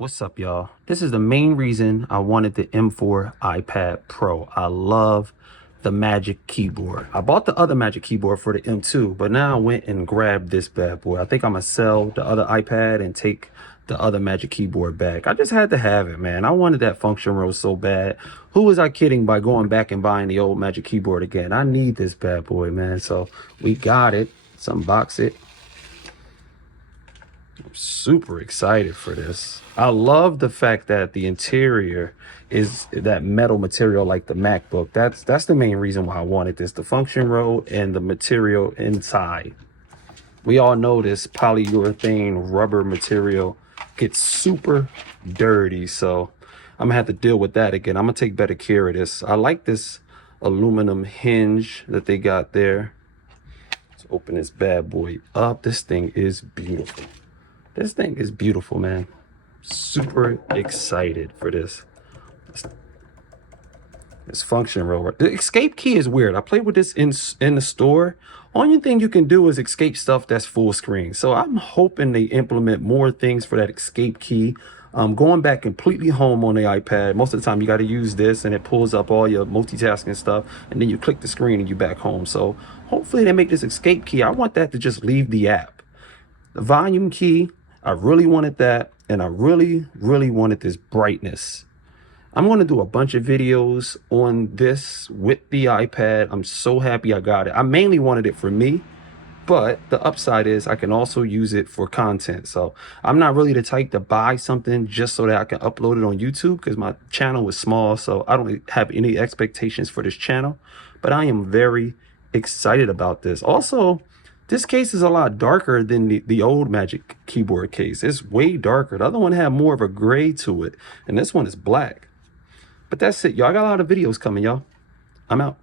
What's up, y'all? This is the main reason I wanted the M4 iPad Pro. I love the Magic Keyboard. I bought the other Magic Keyboard for the M2, but now I went and grabbed this bad boy. I think I'm gonna sell the other iPad and take the other Magic Keyboard back. I just had to have it, man. I wanted that function row so bad. Who was I kidding by going back and buying the old Magic Keyboard again? I need this bad boy, man. So we got it. Let's unbox it. I'm super excited for this. I love the fact that the interior is that metal material like the MacBook. That's the main reason why I wanted this. The function row and the material inside. We all know this polyurethane rubber material gets super dirty, so I'm gonna have to deal with that again. I'm gonna take better care of this. I like this aluminum hinge that they got there. Let's open this bad boy up. This thing is beautiful. This thing is beautiful, man. Super excited for this. This function row. The escape key is weird. I played with this in the store. Only thing you can do is escape stuff that's full screen. So I'm hoping they implement more things for that escape key. Going back completely home on the iPad. Most of the time you got to use this and it pulls up all your multitasking stuff. And then you click the screen and you're back home. So hopefully they make this escape key. I want that to just leave the app. The volume key, I really wanted that, and I really wanted this brightness. I'm going to do a bunch of videos on this with the iPad. I'm so happy I got it. I mainly wanted it for me, but the upside is I can also use it for content. So I'm not really the type to buy something just so that I can upload it on YouTube, because my channel is small, so I don't have any expectations for this channel. But I am very excited about this. Also, this case is a lot darker than the old Magic Keyboard case. It's way darker. The other one had more of a gray to it, and this one is black. But that's it, y'all. I got a lot of videos coming, y'all. I'm out.